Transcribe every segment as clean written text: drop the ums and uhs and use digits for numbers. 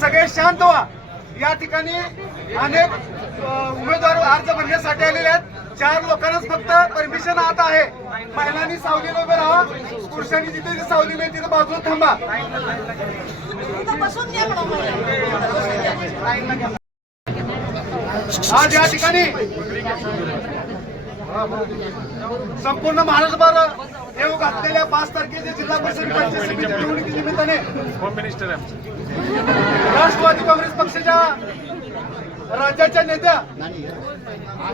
सगळे शांत व्हा। या ठिकाणी अनेक उमेदवार अर्ज भरण्यासाठी आलेले आहेत। 4 लोकांनाच फक्त परमिशन आत आहे। महिलांनी सावलीला उभे राहा, पुरुषांनी जिथे सावली नाही तिथे बाजूला थांबा। आज या ठिकाणी संपूर्ण महाराष्ट्रभर येऊ घातलेल्या 5 तारखेच्या जिल्हा परिषद पंचायत समिती निवडणुकीच्या निमित्ताने होम मिनिस्टर राष्ट्रवादी काँग्रेस पक्षाच्या राज्याच्या नेत्या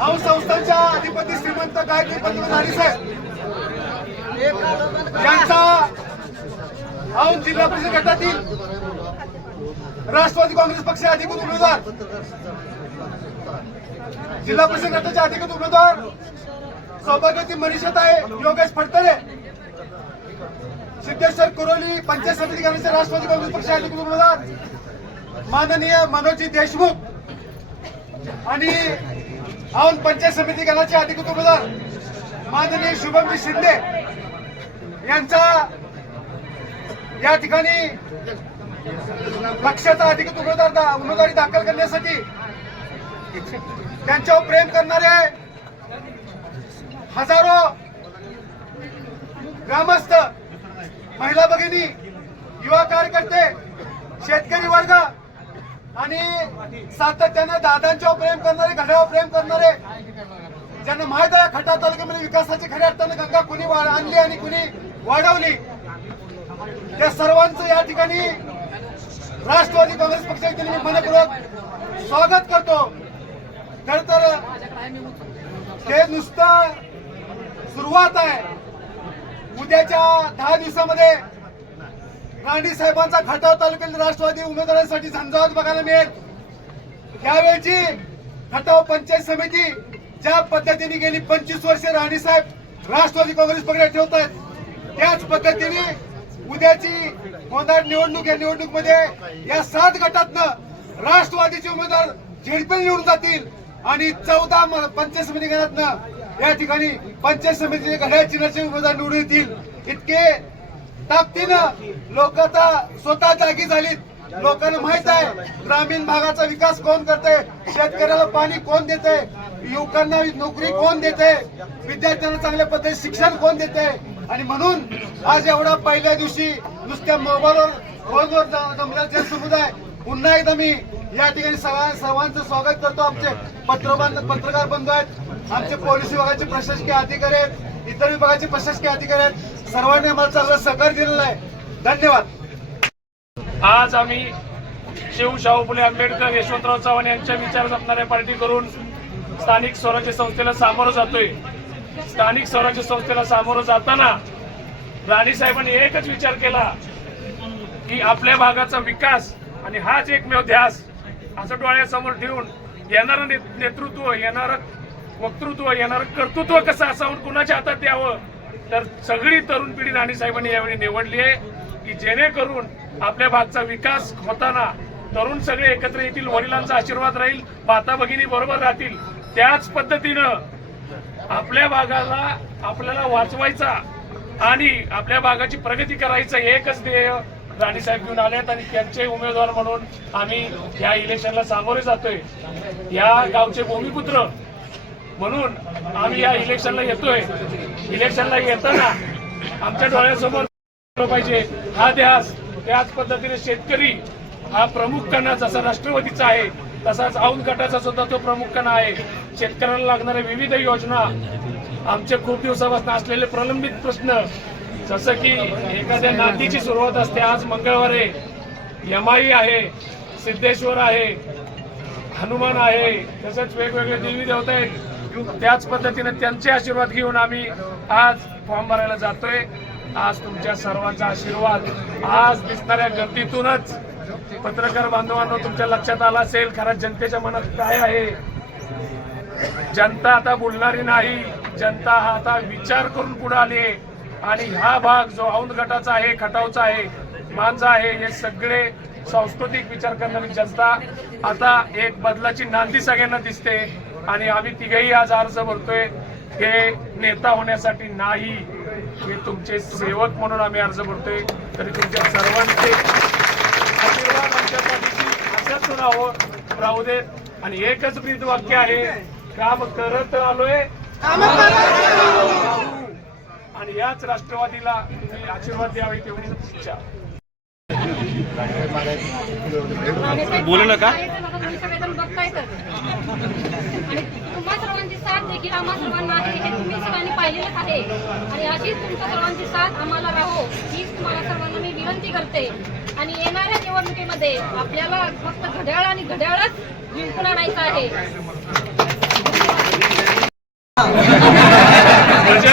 औ संस्थांच्या अधिपती श्रीमंत गायत्री पंतप्रधान साहेब यांचा औ जिल्हा परिषद गटातील राष्ट्रवादी काँग्रेस पक्षाचे अधिकृत उमेदवार जिल्हा परिषद गटाचे अधिकृत उमेदवार सौभाग्यवती मनीषाताई योगेश फडतरे, सिद्धेश्वर कुरोली पंचायत समिती गणाचे राष्ट्रवादी काँग्रेस पक्षाचे अधिकृत उमेदवार माननीय मनोजी देशमुख आणि औंध पंचायत समिती गणाचे अधिकृत उमेदवार माननीय शुभमजी शिंदे यांचा या ठिकाणी पक्षाचा अधिकृत उमेदवारी दाखल करण्यासाठी त्यांच्यावर प्रेम करणारे हजारो ग्रामस्थ, महिला भगिनी, युवा कार्यकर्ते, शेतकरी वर्ग आणि सातत्याने दादांच्यावर प्रेम करणारे, घड्यावर प्रेम करणारे, ज्यांना माहित आहे खटा तालुक्यामध्ये विकासाची खऱ्या अर्थाने गंगा कुणी आणली आणि कुणी वाढवली, त्या सर्वांचं या ठिकाणी राष्ट्रवादी काँग्रेस पक्षाचे मी मनपूर्वक स्वागत करतो। खर तर ते नुसतं सुरुवात आहे। उद्याच्या 10 दिवसामध्ये राणी साहेबांचा खटाव तालुक्यातील राष्ट्रवादी उमेदवारांसाठी झंझावात बघायला मिळेल। त्यावेळची खटाव पंचायत समिती ज्या पद्धतीने गेली 25 वर्षे राणी साहेब राष्ट्रवादी काँग्रेस पक्षात ठेवत आहेत, त्याच पद्धतीने उद्याची होणार निवडणूक, या निवडणुकीमध्ये या 7 गटातनं राष्ट्रवादीचे उमेदवार झेडपीने निवडून जातील आणि 14 पंचायत समिती गणातनं या ठिकाणी पंचायत समितीचे घड्याळ चिन्हाचे उमेदवार निवडून येतील। इतके ताकदीनं लोक आता स्वतः जागी झालीत। लोकांना माहित आहे ग्रामीण भागाचा विकास कोण करते, शेतकऱ्याला पाणी कोण देते, युवकांना नोकरी कोण देते, विद्यार्थ्यांना चांगल्या पद्धतीने शिक्षण कोण देते. आणि म्हणून आज एवढा पहिल्या दिवशी नुसत्या मोबाईलवर फोनवर जमलेला समुदाय पुन्हा एकदा मी या ठिकाणी सर्वांचं स्वागत करतो. आमचे पत्रकार बंधू आहेत, आमचे पोलीस विभागाचे प्रशासकीय अधिकारी आहेत, इतर विभागाचे प्रशासकीय अधिकारी आहेत, सर्वांनी मला चांगलं सहकार्य दिलेलं आहे. धन्यवाद. आज आम्ही शाहू फुले आंबेडकर, यशवंतराव चव्हाण यांच्या विचार जपणाऱ्या पार्टी करून स्थानिक स्वराज्य संस्थेला सामोरं जातोय. स्थानिक स्वराज्य संस्थेला सामोरं जाताना राणी साहेबांनी एकच विचार केला की आपल्या भागाचा विकास आणि हाच एकमेव ध्यास असं डोळ्यासमोर ठेवून येणारं नेतृत्व, येणारं वक्तृत्व, येणारं कर्तृत्व कसं असावं, कुणाच्या हातात द्यावं. तर सगळी तरुण पिढी राणी साहेबांनी यावेळी निवडली आहे की जेणेकरून आपल्या भागचा विकास होताना तरुण सगळे एकत्र येतील, वडिलांचा आशीर्वाद राहील, माता भगिनी बरोबर राहतील. त्याच पद्धतीनं आपल्या भागाला आपल्याला वाचवायचा आणि आपल्या भागाची प्रगती करायचं एकच ध्येय राणीसाहेब घेऊन आलेत आणि त्यांचे उमेदवार म्हणून आम्ही या इलेक्शनला सामोरे जातोय. या गावचे भूमिपुत्र म्हणून आम्ही या इलेक्शनला येतोय. इलेक्शनला येताना आमच्या डोळ्यासमोर पाहिजे हा ध्यास. त्याच पद्धतीने शेतकरी हा प्रमुख कणा जसा राष्ट्रवादीचा आहे तसाच औंध गटाचा सुद्धा तो प्रमुख कणा आहे. शेतकऱ्यांना लागणाऱ्या विविध योजना, आमचे खूप दिवसापासून असलेले प्रलंबित प्रश्न, जसं की एखाद्या नातीची सुरुवात असते, आज मंगळवार आहे, यमाई आहे, सिद्धेश्वर आहे, हनुमान आहे, तसेच वेगवेगळे देवी देवता आहेत. त्याच पद्धतीने त्यांचे आशीर्वाद घेऊन आम्ही आज फॉर्म भरायला जातोय. आज तुमच्या सर्वांचा आशीर्वाद, आज दिसणाऱ्या गर्दीतूनच पत्रकार बांधवांनो तुमच्या लक्षात आला असेल खरं जनतेच्या मनात काय आहे. जनता आता बोलणारी नाही, जनता हा आता विचार करून पुढे आली आहे. आणि हा भाग जो औंध गटाचा आहे, खटावचा आहे, मांजा आहे, हे सगळे सांस्कृतिक विचार करणारी जनता आता एक बदलाची नांदी सगळ्यांना दिसते. आणि आम्ही तिघेही आज अर्ज भरतोय. हे नेता होण्यासाठी नाही, हे तुमचे सेवक म्हणून आम्ही अर्ज भरतोय. तरी तुमच्या सर्वांचे आशीर्वाद आमच्या पाठीशी असंच राहू देत. आणि एकच ब्रीद वाक्य आहे, काम करत आलोय आणि याच राष्ट्रवादीला तुम्ही आशीर्वाद द्यावे तेवढी इच्छा. बोलू नका. तुम्हा सर्वांची साथ देखील आम्हा सर्वांना आहे हे तुम्ही सगळ्यांनी पाहिलेलंच आहे. आणि अशीच तुमच्या सर्वांची साथ आम्हाला राहो हीच तुम्हाला सर्वांना मी विनंती करते. आणि येणाऱ्या निवडणुकीमध्ये आपल्याला फक्त घड्याळ आणि घड्याळच जिंकून आणायचं आहे.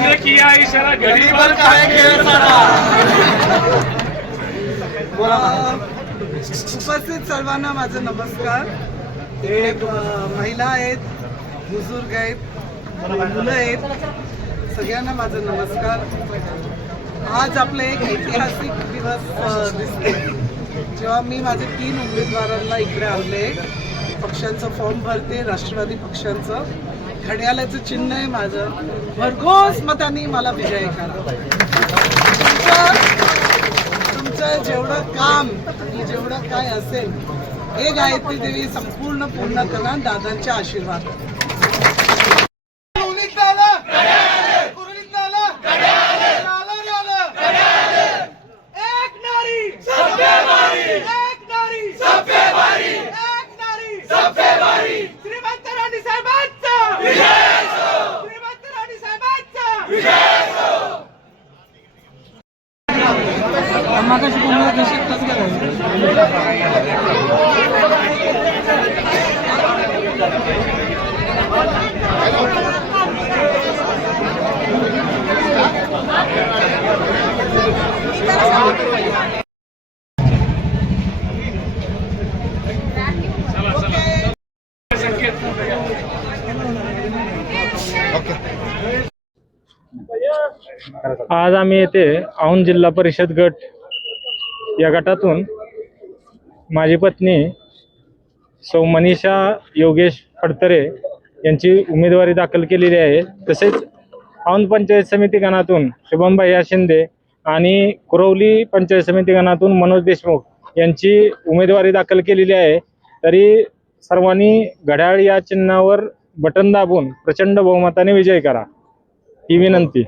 ने किया इशारा घड़ी भर उपस्थित सर्वांना माझा नमस्कार. महिला आहेत, बुजुर्ग आहेत, मुलं आहेत, सगळ्यांना माझा नमस्कार. आज आपलं एक ऐतिहासिक दिवस दिसते जेव्हा मी माझे 3 उमेदवारांना इकडे आणले, पक्षांचं फॉर्म भरते. राष्ट्रवादी पक्षांचं घड्याळाचं चिन्ह आहे माझं. भरघोस मतांनी मला विजयी करा. तुमचं जेवढं काम आणि जेवढं काय असेल हे गायत्री देवी संपूर्ण पूर्ण करा. दादांच्या आशीर्वाद. आज आम्ही येथे औंध जिल्हा परिषद गट या गटातून माझी पत्नी सौ मनीषा योगेश फडतरे यांची उमेदवारी दाखल केलेली आहे. तसेच औंध पंचायत समिती गणातून शुभम भैया शिंदे आणि कुरवली पंचायत समिती गणातून मनोज देशमुख यांची उमेदवारी दाखल केलेली आहे. तरी सर्वांनी घड्याळ या चिन्हावर बटन दाबून प्रचंड बहुमताने विजय करा ही विनंती.